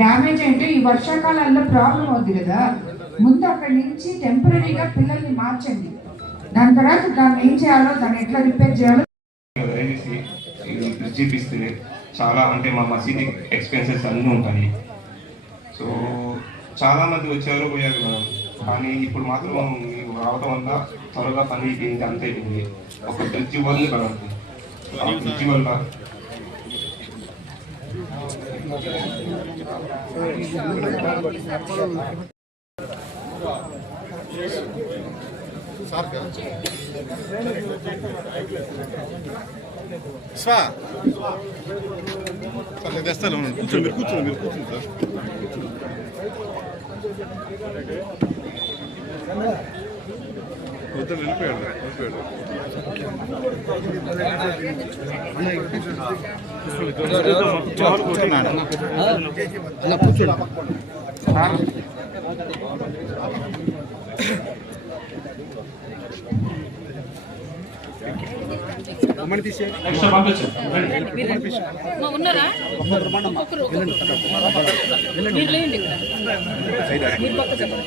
Damage అంటే ఈ వర్షాకాలంలో ప్రాబ్లం అవుద్ది కదా. ముందు అక్కడి నుంచి టెంపరీగా పిల్లల్ని మార్చండి. దాని తర్వాత దాన్ని ఏం చేయాలో దాన్ని ఎట్లా రిపేర్ చేయాలో దయచేసి చాలా అంటే మా మసీద్ ఎక్స్పెన్సెస్ అన్నీ ఉంటాయి. సో చాలా మంది వచ్చారు పోయారు మనం కానీ ఇప్పుడు మాత్రం మీరు రావడం వల్ల త్వరగా పని అయిపోయింది అంత అయిపోయింది ఒక ఫ్రిడ్జ్ వల్ల కదా ఆ వల్ల స్వా సార్ తెస్తాను కూర్చోండి మీరు కూర్చోండి మీరు కూర్చోండి సార్ వద్దు వెళ్ళిపోయాడు ఉన్నారా? మీరు లేండి ఇక్కడ. మీరు పక్క చెప్పండి.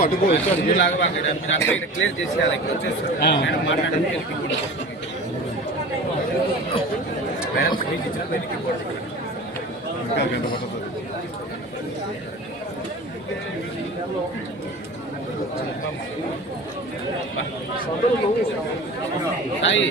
అటుకో క్లియర్ చేసి మేడం మాట్లాడండి ఇంకా గంట పడుతుంది సాయి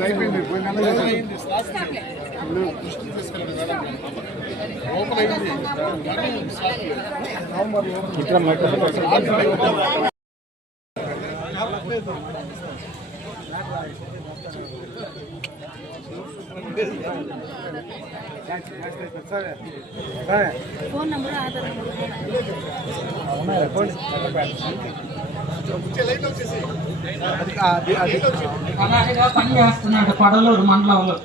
అయిపోయింది చేశాను. ఇప్పుడు దృష్టి తీసుకెళ్ళండి మేడం. లోపల అయింది ఫోన్ నెంబర్ ఆధార్ పని చేస్తున్నాడు కొడలూరు మండలంలో.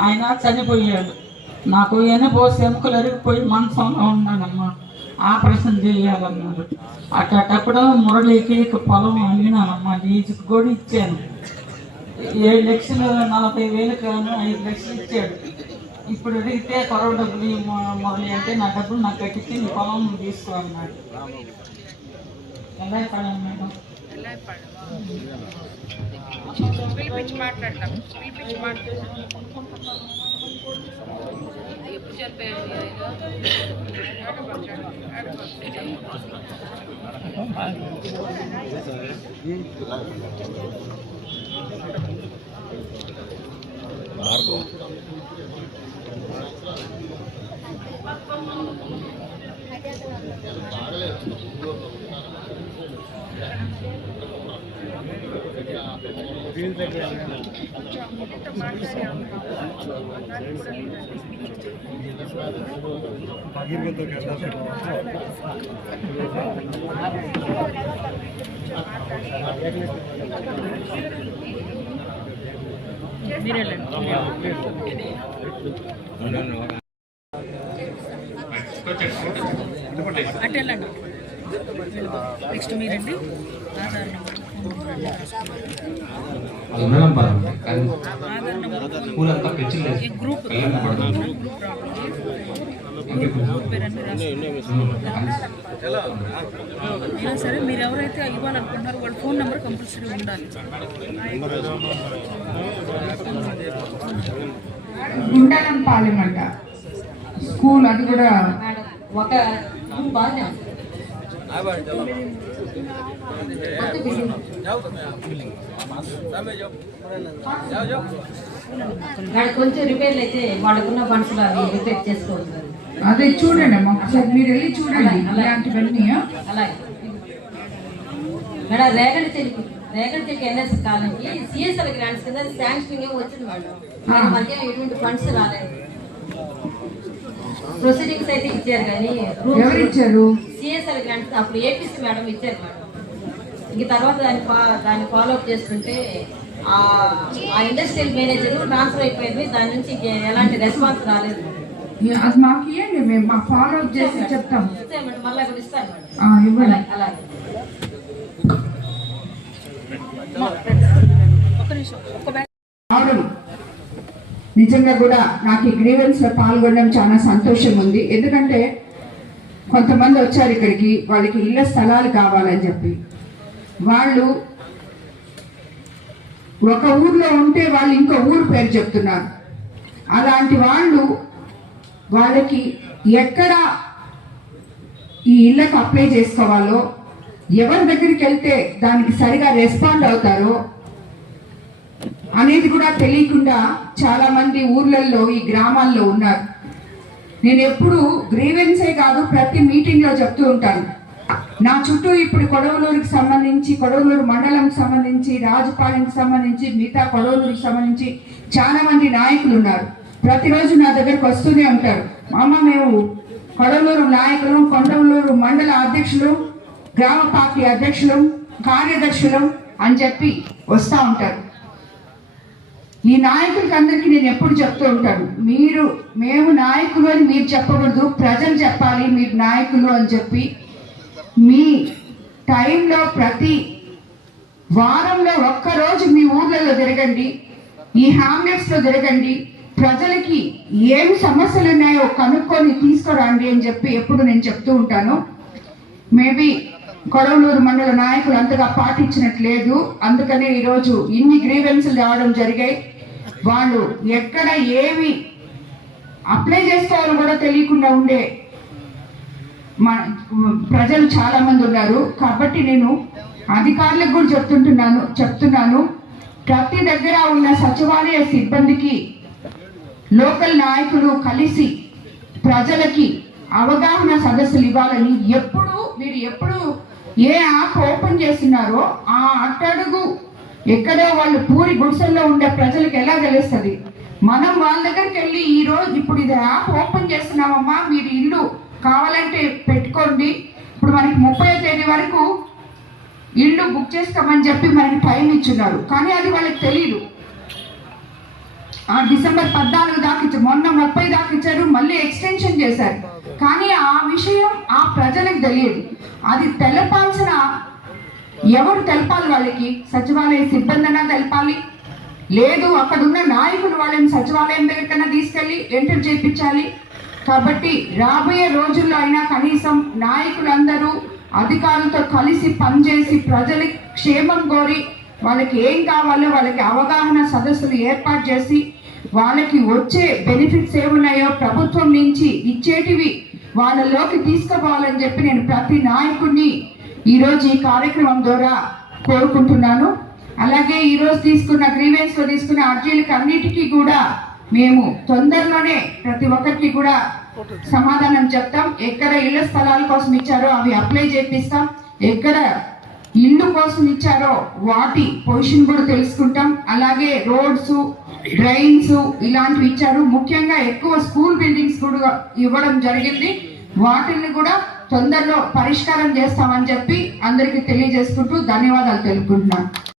ఆయన చనిపోయాడు. నాకు ఎనబోసి ఎముకలు ఎరిగిపోయి మంచంలో ఉన్నానమ్మా ఆపరేషన్ చేయాలన్నారు. అట్టప్పుడు మురళికి పొలం అమ్మినానమ్మా లీజుకు కూడా ఇచ్చాను. ఏడు లక్షలు నలభై వేలు కాను ఐదు లక్షలు ఇచ్చాడు. ఇప్పుడు అడిగితే కొరవ డబ్బులు మురళి అంటే నా డబ్బులు నాకు కట్టించి నీ పొలం తీసుకో అన్నాడు. ఎలా పడాలి మేడం? పిలిపించి మాట్లాడతాం పిలిపించి మాట్లాడతాం. ఎప్పుడు చనిపోయాడు మీరు వెళ్ళండి అటు నెక్స్ట్ మీరండి. ఆధార్ నెంబర్ ఉండడం పర్వాలేదు కానీ అన్ని రాసుకోండి అయినా సరే మీరు ఎవరైతే ఇవ్వాలనుకుంటున్నారో వాళ్ళ ఫోన్ నెంబర్ కంపల్సరీ ఉండాలి గుండానం పాలెం అంట స్కూల్ అది కూడా ఒక రూమ్ బాగానే ఉంది కొత్త బిల్డింగ్ ఇక్కడ కొంచెం రిపేర్లు అయితే వాళ్ళకున్న ఫండ్స్లో అవి రిపేర్ చేసుకోవచ్చు అదే చూడండి అమ్మా ఒకసారి మీరు వెళ్ళి చూడండి ఇలాంటివన్నీ ఆ? అలాగే. మేడం రేగడి చెల్లి రేగడి చెల్లి ఎన్ఎస్ కాలనీకి సిఎస్ఎల్ గ్రాంట్స్ కింద శాంక్షనింగ్ ఏమో వచ్చింది మేడం. మన మధ్య ఎటువంటి ఫండ్స్ రాలేదు. ప్రొసీడింగ్స్ అయితే ఇచ్చారు కానీ ఎవరు ఇచ్చారు సిఎస్ఎల్ గ్రాంట్స్ అప్పుడు ఏపీసీ మేడం ఇచ్చారు మేడం. ఇంక తర్వాత దాన్ని దాన్ని ఫాలో అప్ చేస్తుంటే ఆ ఆ ఇండస్ట్రియల్ మేనేజర్ ట్రాన్స్ఫర్ అయిపోయింది. దాని నుంచి ఎలాంటి రెస్పాన్స్ రాలేదు అది మాకు ఇవ్వండి మేము మా ఫాలో అప్ చేసి చెప్తాం. మళ్ళీ ఇవ్వండి. అలాగే ఒక్క నిమిషం నిజంగా కూడా నాకు ఈ గ్రీవెన్స్లో పాల్గొనడం చాలా సంతోషం ఉంది ఎందుకంటే కొంతమంది వచ్చారు ఇక్కడికి వాళ్ళకి ఇళ్ళ స్థలాలు కావాలని చెప్పి. వాళ్ళు ఒక ఊర్లో ఉంటే వాళ్ళు ఇంకో ఊరు పేరు చెప్తున్నారు. అలాంటి వాళ్ళు వాళ్ళకి ఎక్కడ ఈ ఇళ్ళకు అప్లై చేసుకోవాలో ఎవరి దగ్గరికి వెళ్తే దానికి సరిగా రెస్పాండ్ అవుతారో అనేది కూడా తెలియకుండా చాలా మంది ఊర్లలో ఈ గ్రామాల్లో ఉన్నారు. నేను ఎప్పుడు గ్రీవెన్సే కాదు ప్రతి మీటింగ్లో చెప్తూ ఉంటాను. నా చుట్టూ ఇప్పుడు కొడవలూరుకి సంబంధించి కొడవలూరు మండలంకి సంబంధించి రాజపాలెంకి సంబంధించి మిగతా కొడవలూరుకి సంబంధించి చాలా మంది నాయకులు ఉన్నారు. ప్రతిరోజు నా దగ్గరకు వస్తూనే ఉంటారు. అమ్మ మేము కొడవలూరు నాయకులు కొండవలూరు మండల అధ్యక్షులు గ్రామ పార్టీ అధ్యక్షులు కార్యదర్శులు అని చెప్పి వస్తూ ఉంటారు. ఈ నాయకులకందరికీ నేను ఎప్పుడు చెప్తూ ఉంటాను మీరు మేము నాయకులు అని మీరు చెప్పకూడదు ప్రజలు చెప్పాలి మీరు నాయకులు అని చెప్పి మీ టైంలో ప్రతి వారంలో ఒక్కరోజు మీ ఊర్లలో తిరగండి ఈ హ్యామ్లెట్స్లో లో తిరగండి ప్రజలకి ఏం సమస్యలు ఉన్నాయో కనుక్కొని తీసుకురండి అని చెప్పి ఎప్పుడు నేను చెప్తూ ఉంటాను. మేబీ కొడవలూరు మండల నాయకులు అంతగా పాటించినట్లేదు. అందుకనే ఈరోజు ఇన్ని గ్రీవెన్స్లు రావడం జరిగాయి. వాళ్ళు ఎక్కడ ఏమి అప్లై చేసుకోవాలో కూడా తెలియకుండా ఉండే మన ప్రజలు చాలా మంది ఉన్నారు. కాబట్టి నేను అధికారులకు కూడా చెప్తుంటున్నాను చెప్తున్నాను. ప్రతి దగ్గర ఉన్న సచివాలయ సిబ్బందికి లోకల్ నాయకులు కలిసి ప్రజలకి అవగాహన సదస్సులు ఇవ్వాలని ఎప్పుడు మీరు ఎప్పుడు ఏ యాప్ ఓపెన్ చేస్తున్నారో ఆ అట్టడుగు ఎక్కడో వాళ్ళు పూరి గుడిసెల్లో ఉండే ప్రజలకు ఎలా తెలుస్తుంది? మనం వాళ్ళ దగ్గరికి వెళ్ళి ఈరోజు ఇప్పుడు ఇది యాప్ ఓపెన్ చేస్తున్నామమ్మా మీరు ఇల్లు కావాలంటే పెట్టుకోండి. ఇప్పుడు మనకి ముప్పై తేదీ వరకు ఇల్లు బుక్ చేసుకోమని చెప్పి మనకి టైం ఇచ్చున్నారు. కానీ అది వాళ్ళకి తెలియదు ఆ డిసెంబర్ పద్నాలుగు దాకా ఇచ్చారు. మొన్న ముప్పై దాకా ఇచ్చారు మళ్ళీ ఎక్స్టెన్షన్ చేశారు. కానీ ఆ విషయం ఆ ప్రజలకు తెలియదు. అది తెలపాల్సిన ఎవరు తెలపాలి వాళ్ళకి? సచివాలయ సిబ్బంది అన్నా తెలపాలి. లేదు అక్కడ ఉన్న నాయకులు వాళ్ళని సచివాలయం దగ్గరికన్నా తీసుకెళ్ళి ఎంటర్ చేయించాలి కాబట్టి రాబోయే రోజుల్లో అయినా కనీసం నాయకులందరూ అధికారులతో కలిసి పనిచేసి ప్రజల క్షేమం కోరి వాళ్ళకి ఏం కావాలో వాళ్ళకి అవగాహన సదస్సులు ఏర్పాటు చేసి వాళ్ళకి వచ్చే బెనిఫిట్స్ ఏమున్నాయో ప్రభుత్వం నుంచి ఇచ్చేటివి వాళ్ళలోకి తీసుకుపోవాలని చెప్పి నేను ప్రతి నాయకుడిని ఈరోజు ఈ కార్యక్రమం ద్వారా కోరుకుంటున్నాను. అలాగే ఈరోజు తీసుకున్న గ్రీవెన్స్లో తీసుకున్న అర్జీలకు అన్నిటికీ కూడా మేము తొందరలోనే ప్రతి ఒక్కరికి కూడా సమాధానం చెప్తాం. ఎక్కడ ఇళ్ళ స్థలాల కోసం ఇచ్చారో అవి అప్లై చేపిస్తాం. ఎక్కడ ఇల్లు కోసం ఇచ్చారో వాటి పొజిషన్ కూడా తెలుసుకుంటాం. అలాగే రోడ్స్ డ్రైన్స్ ఇలాంటివి ఇచ్చారు. ముఖ్యంగా ఎక్కువ స్కూల్ బిల్డింగ్స్ కూడా ఇవ్వడం జరిగింది. వాటిని కూడా తొందరలో పరిష్కారం చేస్తామని చెప్పి అందరికీ తెలియజేసుకుంటూ ధన్యవాదాలు తెలుపుకుంటున్నాను.